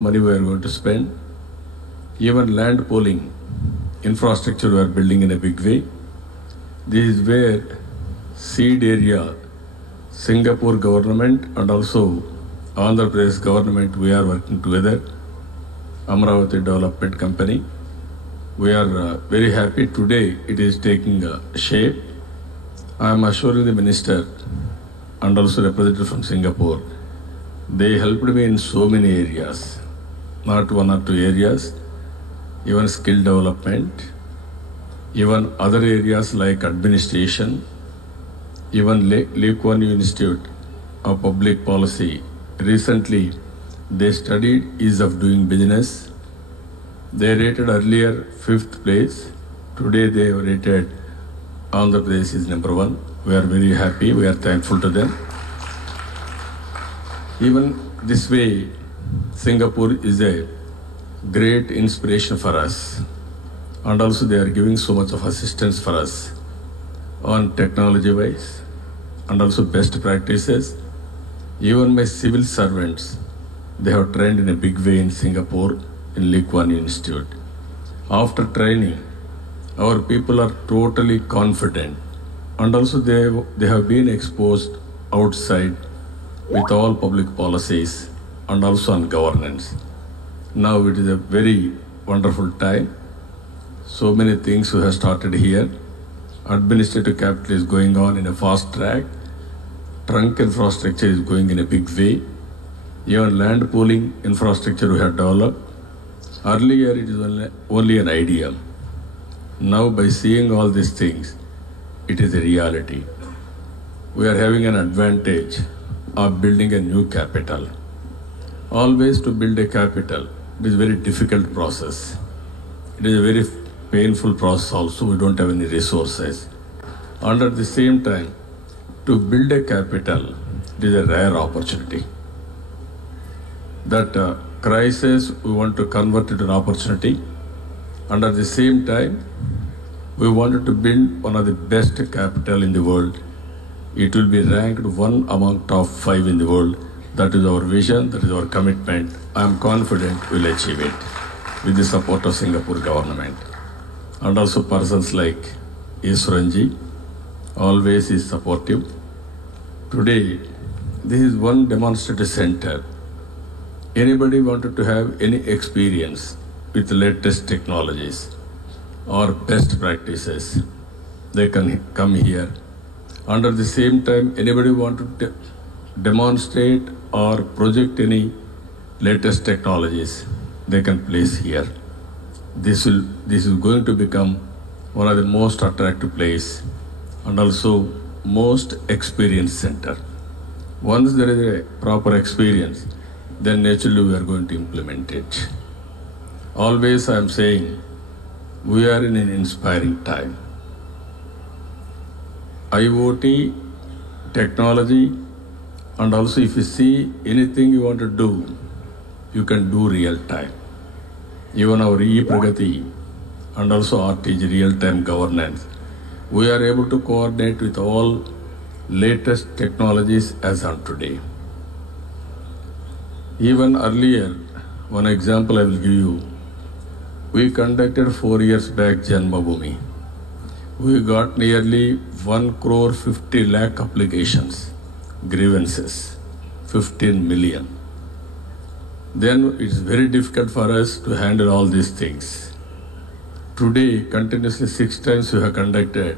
money we are going to spend. Even land pooling, infrastructure we are building in a big way. This is where seed area, Singapore government and also Andhra Pradesh government, we are working together. Amaravati Development Company. We are very happy today it is taking shape. I am assuring the minister and also representative from Singapore, they helped me in so many areas, not one or two areas, even skill development, even other areas like administration, even Lee Kuan Yew Institute of Public Policy. Recently, they studied ease of doing business. They rated earlier 5th place. Today they have rated Andhra Pradesh is number 1. We are very happy. We are thankful to them. Even this way, Singapore is a great inspiration for us. And also they are giving so much of assistance for us on technology wise and also best practices. Even my civil servants, they have trained in a big way in Singapore in Lee Kuan Yew Institute. After training, our people are totally confident and also they have been exposed outside with all public policies and also on governance. Now it is a very wonderful time. So many things we have started here. Administrative capital is going on in a fast track. Trunk infrastructure is going in a big way. Even land pooling infrastructure we have developed. Earlier it is only an idea. Now by seeing all these things, it is a reality. We are having an advantage of building a new capital. Always to build a capital, it is a very difficult process. It is a very painful process also. We don't have any resources. And at the same time, to build a capital, it is a rare opportunity. That crisis, we want to convert it to an opportunity. And at the same time, we wanted to build one of the best capital in the world. It will be ranked one among top 5 in the world. That is our vision, that is our commitment. I am confident we will achieve it with the support of Singapore government. And also persons like Eswaran always is supportive. Today, this is one demonstrative center. Anybody wanted to have any experience with the latest technologies or best practices, they can come here. And at the same time, anybody wanted to demonstrate or project any latest technologies, they can place here. This is going to become one of the most attractive place and also most experienced center. Once there is a proper experience, then naturally we are going to implement it. Always I am saying, we are in an inspiring time. IoT, technology, and also if you see anything you want to do, you can do real time. Even our e-Pragati and also RTG, real-time governance, we are able to coordinate with all latest technologies as on today. Even earlier, one example I will give you, we conducted 4 years back Janmabhoomi. We got nearly 1 crore 50 lakh applications, grievances, 15 million. Then it is very difficult for us to handle all these things. Today, continuously 6 times we have conducted.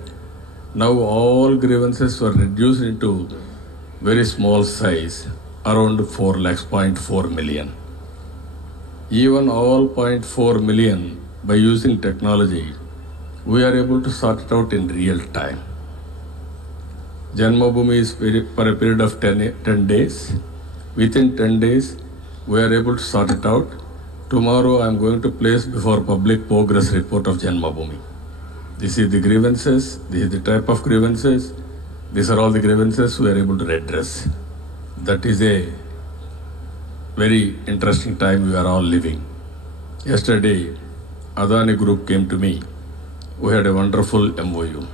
Now all grievances were reduced into very small size, around 4 lakhs, 0.4 million. Even all 0.4 million, by using technology, we are able to sort it out in real time. Janmabhoomi is for a period of 10 days. Within 10 days, we are able to sort it out. Tomorrow I am going to place before public progress report of Janmabhoomi. This is the grievances, this is the type of grievances, these are all the grievances we are able to redress. That is a very interesting time we are all living. Yesterday, Adani Group came to me. We had a wonderful MOU.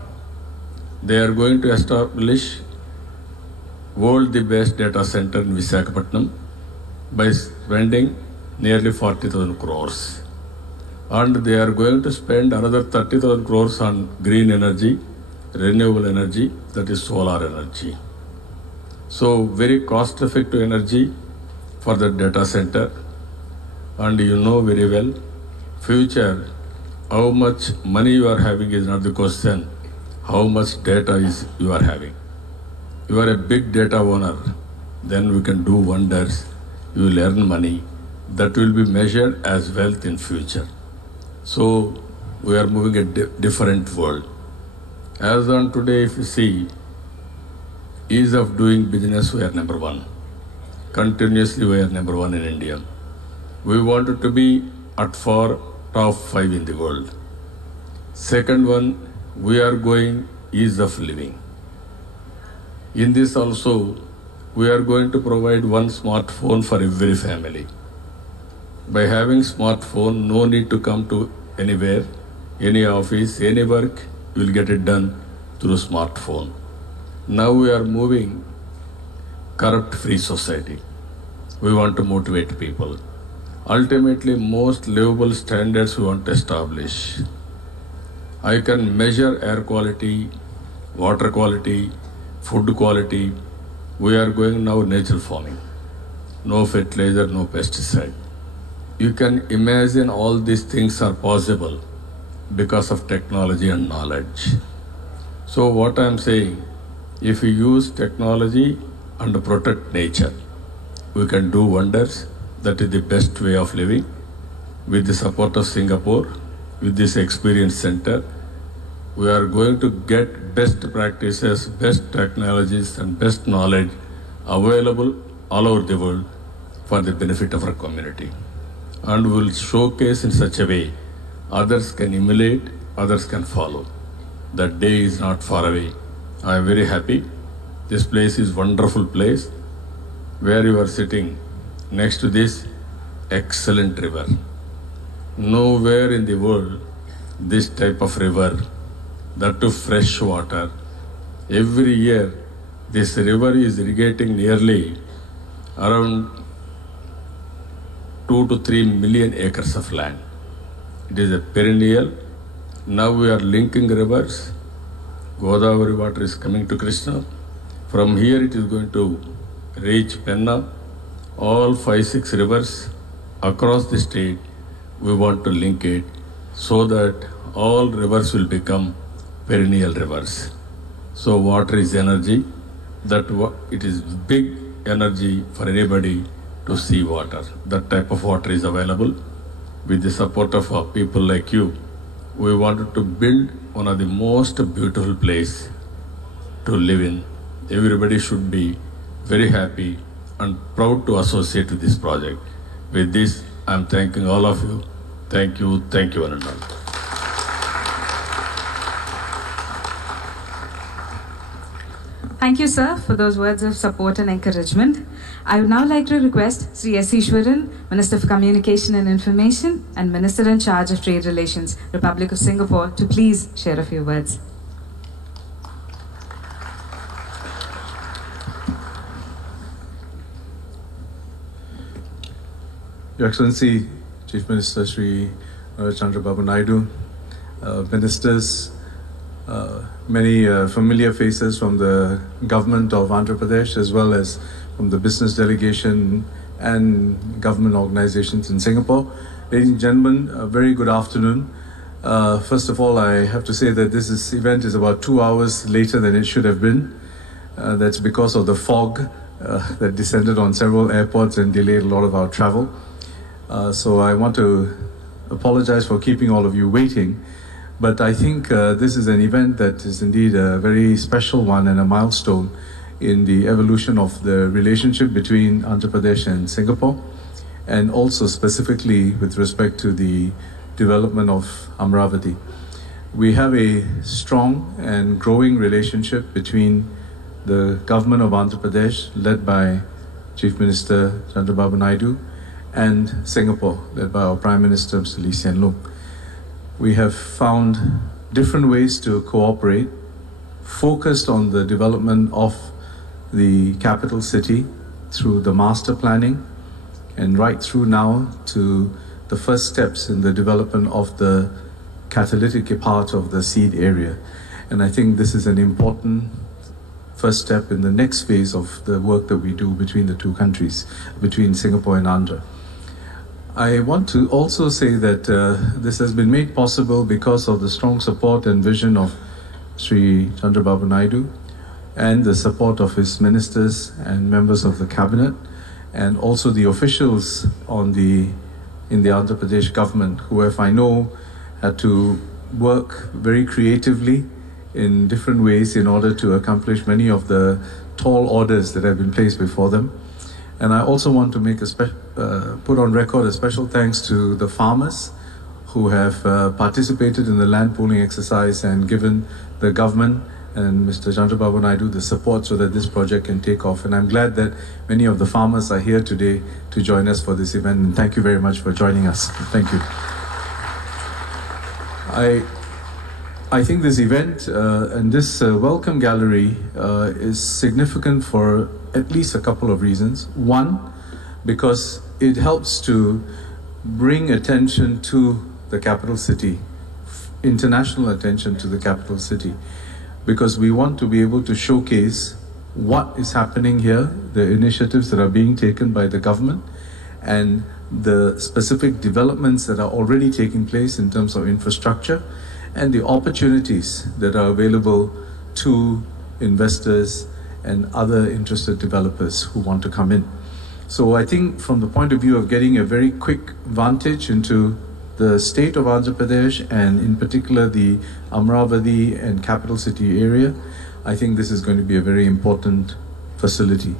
They are going to establish world the best data center in Visakhapatnam by spending nearly 40,000 crores. And they are going to spend another 30,000 crores on green energy, renewable energy, that is solar energy. So very cost-effective energy for the data center. And you know very well, future, how much money you are having is not the question, how much data is you are having. You are a big data owner, then we can do wonders. You will earn money. That will be measured as wealth in future. So we are moving a different world. As on today, if you see, ease of doing business, we are number one. Continuously, we are number one in India. We wanted to be at far top 5 in the world. Second one, we are going ease of living. In this also, we are going to provide one smartphone for every family. By having smartphone, no need to come to anywhere, any office, any work, you will get it done through smartphone. Now we are moving corrupt-free society. We want to motivate people. Ultimately, most livable standards we want to establish. I can measure air quality, water quality, food quality. We are going now natural farming. No fertilizer, no pesticide. You can imagine all these things are possible because of technology and knowledge. So what I am saying, if we use technology and protect nature, we can do wonders. That is the best way of living. With the support of Singapore, with this experience center, we are going to get best practices, best technologies and best knowledge available all over the world for the benefit of our community. And we will showcase in such a way others can emulate, others can follow. That day is not far away. I am very happy. This place is a wonderful place where you are sitting next to this excellent river. Nowhere in the world this type of river, that too fresh water. Every year this river is irrigating nearly around 2 to 3 million acres of land. It is a perennial. Now we are linking rivers. Godavari water is coming to Krishna. From here it is going to reach Penna. All 5-6 rivers across the state, we want to link it so that all rivers will become perennial rivers. So water is energy. That it is big energy for anybody to see water. That type of water is available. With the support of people like you, we wanted to build one of the most beautiful places to live in. Everybody should be very happy and proud to associate with this project. With this, I am thanking all of you. Thank you, one and all. Thank you, sir, for those words of support and encouragement. I would now like to request Sri S. Eswaran, Minister for Communication and Information and Minister in charge of Trade Relations, Republic of Singapore, to please share a few words. Your Excellency, Chief Minister Sri Chandrababu Naidu, ministers, many familiar faces from the government of Andhra Pradesh as well as from the business delegation and government organizations in Singapore. Ladies and gentlemen, a very good afternoon. First of all, I have to say that this event is about 2 hours later than it should have been. That's because of the fog that descended on several airports and delayed a lot of our travel. So I want to apologize for keeping all of you waiting. But I think this is an event that is indeed a very special one and a milestone in the evolution of the relationship between Andhra Pradesh and Singapore, and also specifically with respect to the development of Amaravati. We have a strong and growing relationship between the government of Andhra Pradesh, led by Chief Minister Chandrababu Naidu, and Singapore, led by our Prime Minister, Mr. Lee Hsien Loong. We have found different ways to cooperate, focused on the development of the capital city through the master planning and right through now to the first steps in the development of the catalytic part of the seed area. And I think this is an important first step in the next phase of the work that we do between the two countries, between Singapore and Andhra. I want to also say that this has been made possible because of the strong support and vision of Sri Chandrababu Naidu and the support of his ministers and members of the cabinet, and also the officials in the Andhra Pradesh government, who have, I know, had to work very creatively in different ways in order to accomplish many of the tall orders that have been placed before them. And I also want to make put on record a special thanks to the farmers who have participated in the land pooling exercise and given the government and Mr. Chandrababu Naidu the support so that this project can take off. And I'm glad that many of the farmers are here today to join us for this event. And thank you very much for joining us. Thank you. I think this event and this welcome gallery is significant for at least a couple of reasons. One, because it helps to bring attention to the capital city, international attention to the capital city, because we want to be able to showcase what is happening here, the initiatives that are being taken by the government, and the specific developments that are already taking place in terms of infrastructure, and the opportunities that are available to investors and other interested developers who want to come in. So I think from the point of view of getting a very quick vantage into the state of Andhra Pradesh, and in particular the Amaravati and capital city area, I think this is going to be a very important facility.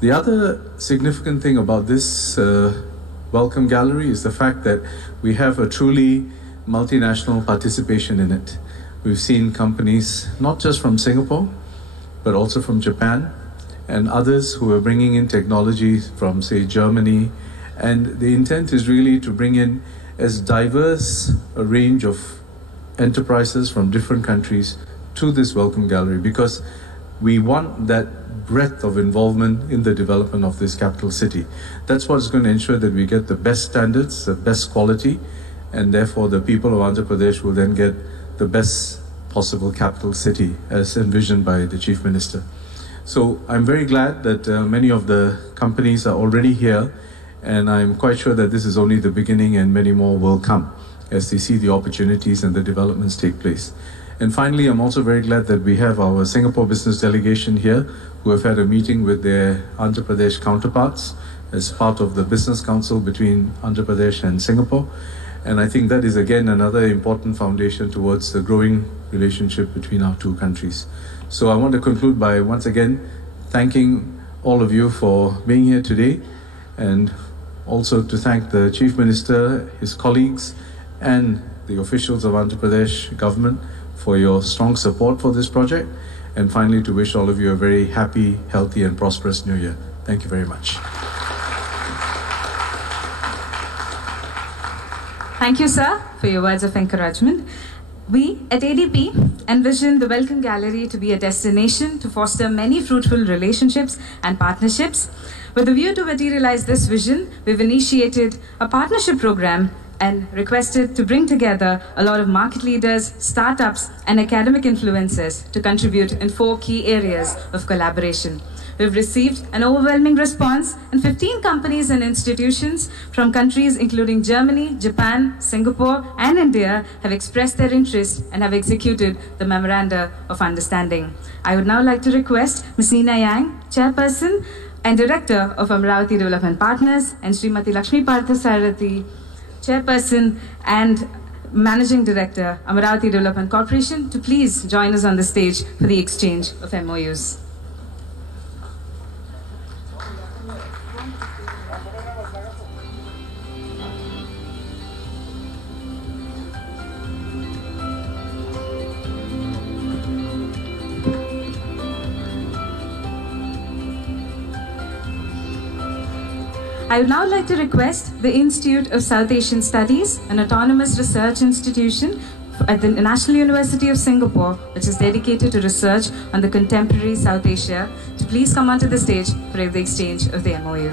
The other significant thing about this welcome gallery is the fact that we have a truly multinational participation in it. We've seen companies not just from Singapore, but also from Japan and others who are bringing in technology from, say, Germany. And the intent is really to bring in as diverse a range of enterprises from different countries to this welcome gallery, because we want that breadth of involvement in the development of this capital city. That's what's going to ensure that we get the best standards, the best quality, and therefore the people of Andhra Pradesh will then get the best possible capital city as envisioned by the Chief Minister. So I'm very glad that many of the companies are already here, and I'm quite sure that this is only the beginning and many more will come as they see the opportunities and the developments take place. And finally, I'm also very glad that we have our Singapore business delegation here who have had a meeting with their Andhra Pradesh counterparts as part of the business council between Andhra Pradesh and Singapore. And I think that is again another important foundation towards the growing relationship between our two countries. So I want to conclude by once again thanking all of you for being here today, and also to thank the Chief Minister, his colleagues, and the officials of Andhra Pradesh government for your strong support for this project. And finally, to wish all of you a very happy, healthy, and prosperous New Year. Thank you very much. Thank you, sir, for your words of encouragement. We at ADP envision the Welcome Gallery to be a destination to foster many fruitful relationships and partnerships. With a view to materialize this vision, we've initiated a partnership program and requested to bring together a lot of market leaders, startups, and academic influencers to contribute in 4 key areas of collaboration. We've received an overwhelming response, and 15 companies and institutions from countries including Germany, Japan, Singapore, and India have expressed their interest and have executed the Memoranda of Understanding. I would now like to request Ms. Nina Yang, Chairperson and Director of Amaravati Development Partners, and Srimati Lakshmi Parthasarathi, Chairperson and Managing Director, Amaravati Development Corporation, to please join us on the stage for the exchange of MOUs. I would now like to request the Institute of South Asian Studies, an autonomous research institution at the National University of Singapore, which is dedicated to research on the contemporary South Asia, to please come onto the stage for the exchange of the MOU.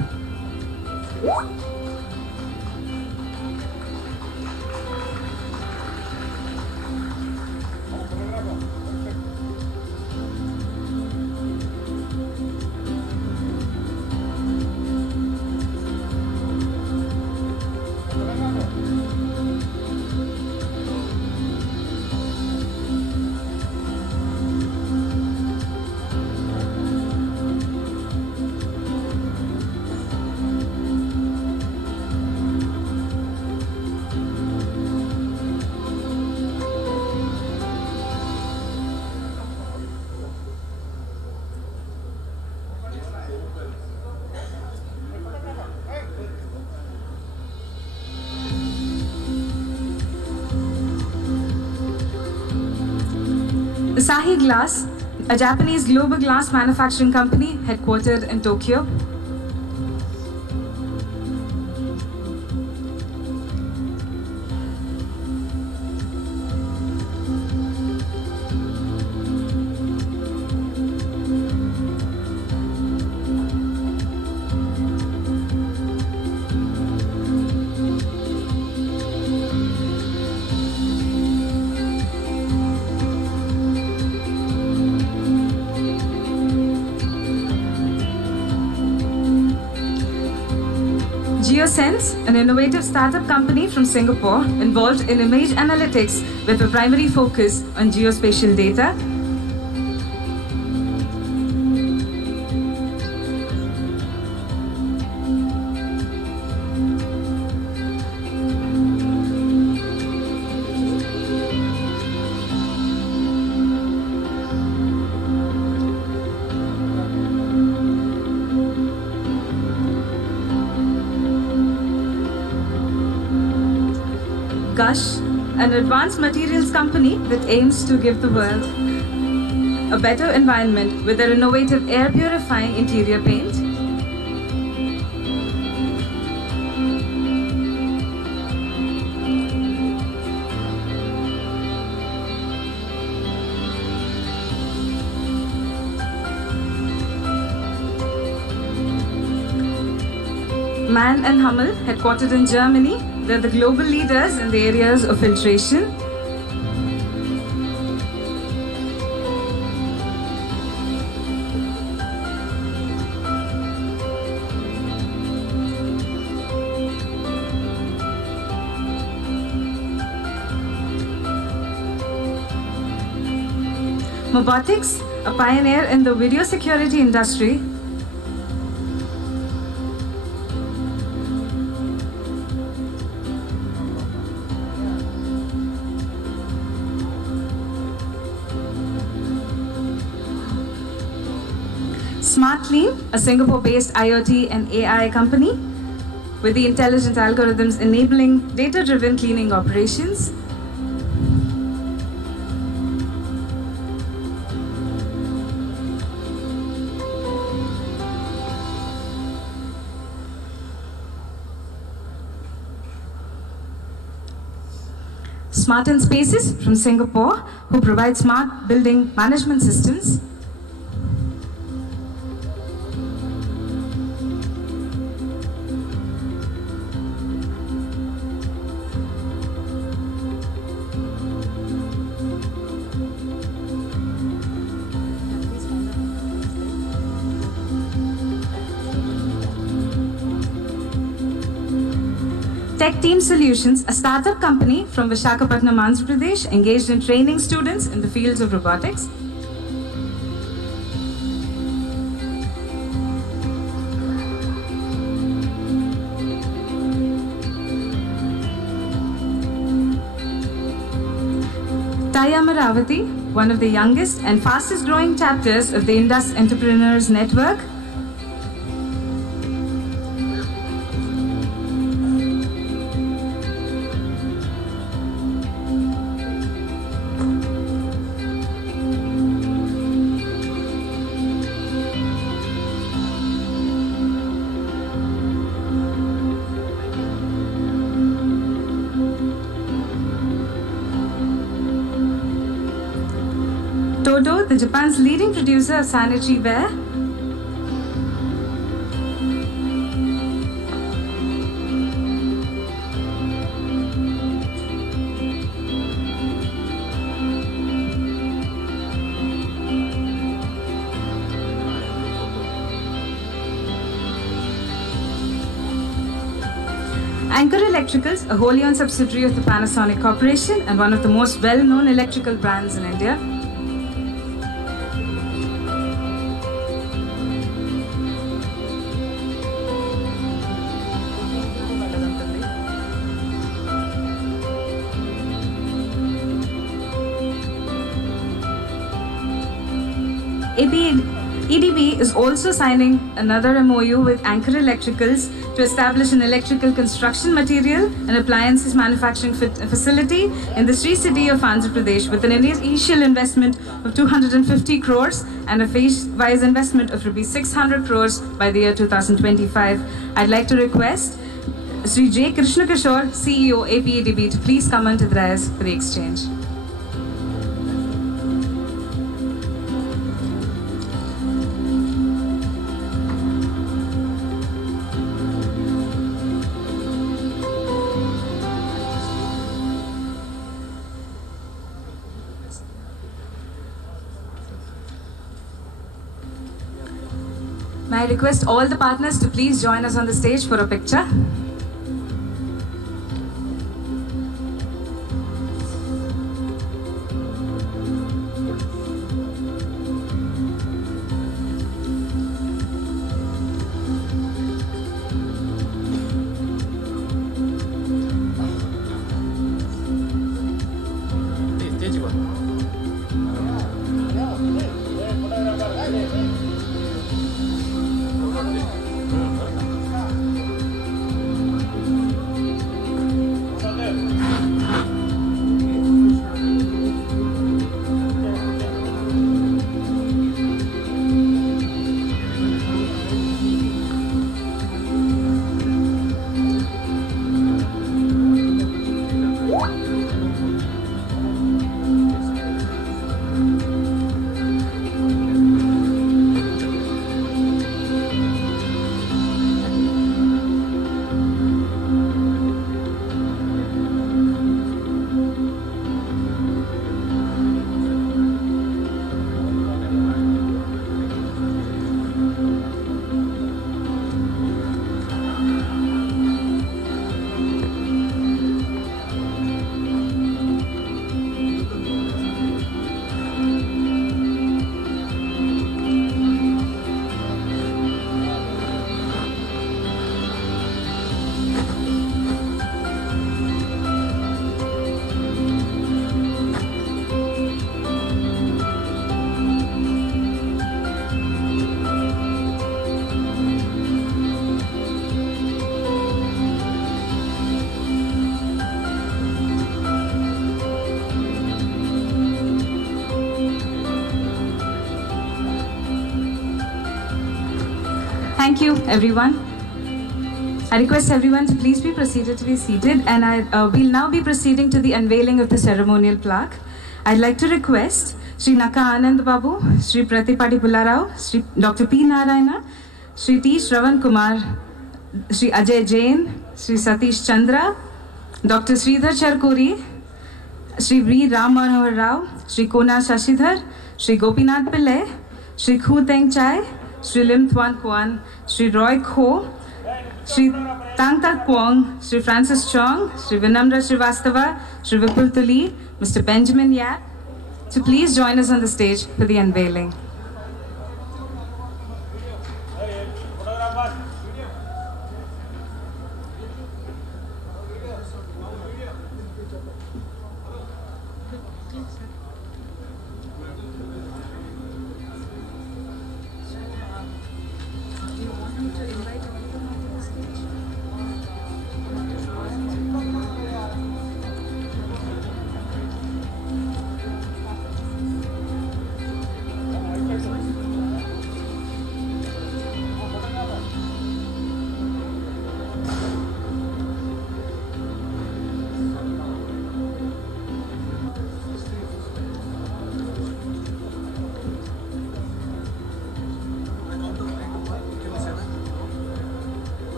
Asahi Glass, a Japanese global glass manufacturing company headquartered in Tokyo. Sense, an innovative startup company from Singapore involved in image analytics with a primary focus on geospatial data. An advanced materials company that aims to give the world a better environment with their innovative air purifying interior paint. Mann and Hummel, headquartered in Germany, they're the global leaders in the areas of filtration. Mobotics, a pioneer in the video security industry. Smartly, a Singapore-based IoT and AI company with the intelligent algorithms enabling data-driven cleaning operations. Smart and Spaces from Singapore, who provide smart building management systems. Tech Team Solutions, a startup company from Visakhapatnam, Andhra Pradesh, engaged in training students in the fields of robotics. Amaravati, one of the youngest and fastest growing chapters of the Indus Entrepreneurs Network. The Japan's leading producer of sanitary ware. Anchor Electricals, a wholly owned subsidiary of the Panasonic Corporation and one of the most well-known electrical brands in India. EDB is also signing another MOU with Anchor Electricals to establish an electrical construction material and appliances manufacturing facility in the Sri city of Andhra Pradesh with an initial investment of 250 crores and a phase-wise investment of rupees 600 crores by the year 2025. I'd like to request Sri J. Krishna Kishore, CEO APEDB, to please come onto the dais for the exchange. May I request all the partners to please join us on the stage for a picture. Thank you, everyone. I request everyone to please be proceeded to be seated, and we'll now be proceeding to the unveiling of the ceremonial plaque. I'd like to request Sri Naka Anand Babu, Sri Pratipati Pullarao, Sri Dr. P. Narayana, Sri T. Shravan Kumar, Sri Ajay Jain, Sri Satish Chandra, Dr. Sridhar Charkori, Sri V. Ram Manohar Rao, Sri Kona Shashidhar, Sri Gopinath Pillai, Sri Khu Teng Chai, Sri Lim Thuan Kwan, Sri Roy Kho, Sri Tang Tak Kwong, Sri Francis Chong, Sri Vinamra Srivastava, Sri Vipul Tuli, Mr. Benjamin Yap, to please join us on the stage for the unveiling.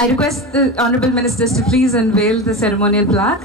I request the Honourable Ministers to please unveil the ceremonial plaque.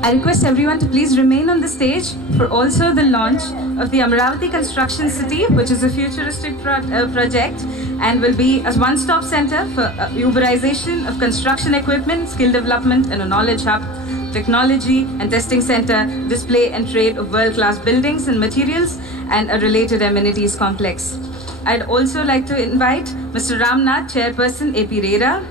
I request everyone to please remain on the stage for also the launch of the Amaravati Construction City, which is a futuristic project and will be a one-stop center for Uberization of construction equipment, skill development and a knowledge hub Technology and Testing Center, display and trade of world-class buildings and materials, and a related amenities complex. I'd also like to invite Mr. Ramnath, Chairperson, AP RERA,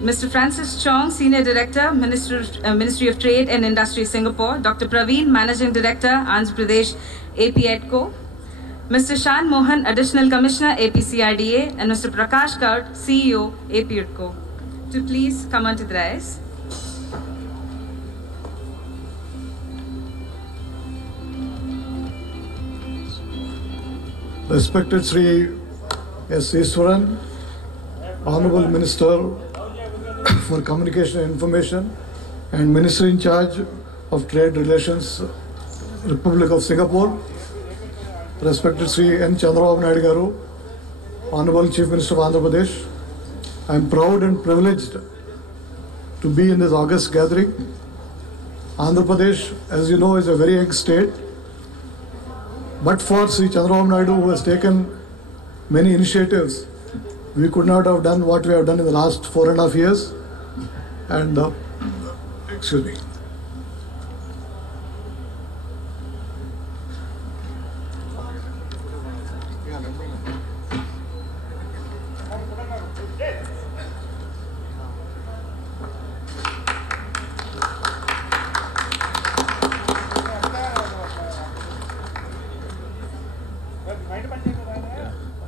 Mr. Francis Chong, Senior Director, Ministry of Trade and Industry, Singapore, Dr. Praveen, Managing Director, Andhra Pradesh, AP EDCO, Mr. Shan Mohan, Additional Commissioner, APCRDA, and Mr. Prakash Kaur, CEO, AP EDCO, to please come onto the dais. Respected Sri S. Eswaran, Honorable Minister for Communication and Information and Minister in charge of Trade Relations, Republic of Singapore, respected Sri N. Chandrababu Naidu Garu, Honorable Chief Minister of Andhra Pradesh, I am proud and privileged to be in this august gathering. Andhra Pradesh, as you know, is a very young state. But for Sri Chandrababu Naidu, who has taken many initiatives, we could not have done what we have done in the last 4.5 years. And, excuse me.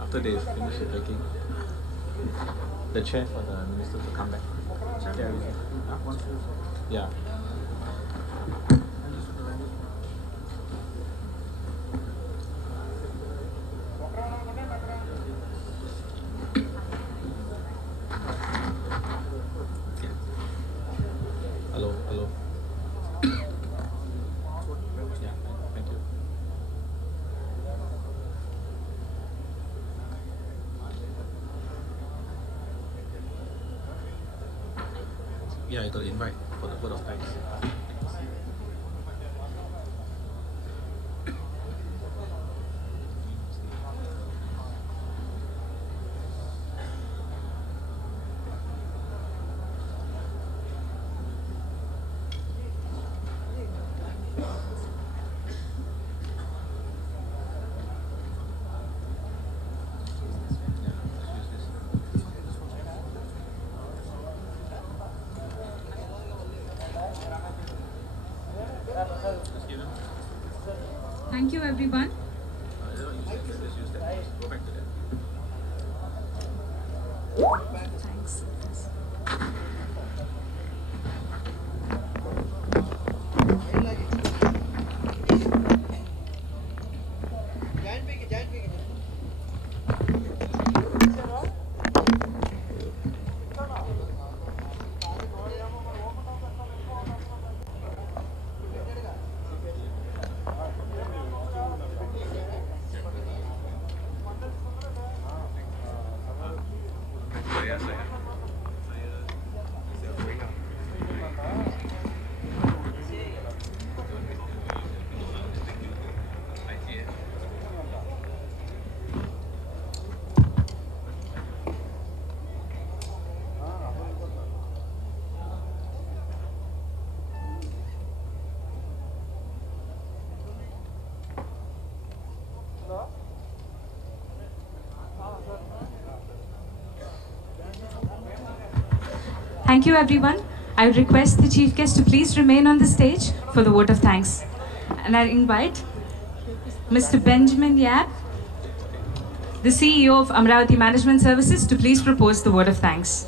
After they finish taking the chair for the minister to come back. Yeah. Hello. Yeah, thank you. Yeah, I got an invite for the vote of thanks. Thank you, everyone. Thanks. Thank you, everyone. I request the chief guest to please remain on the stage for the vote of thanks. And I invite Mr. Benjamin Yap, the CEO of Amaravati Management Services, to please propose the vote of thanks.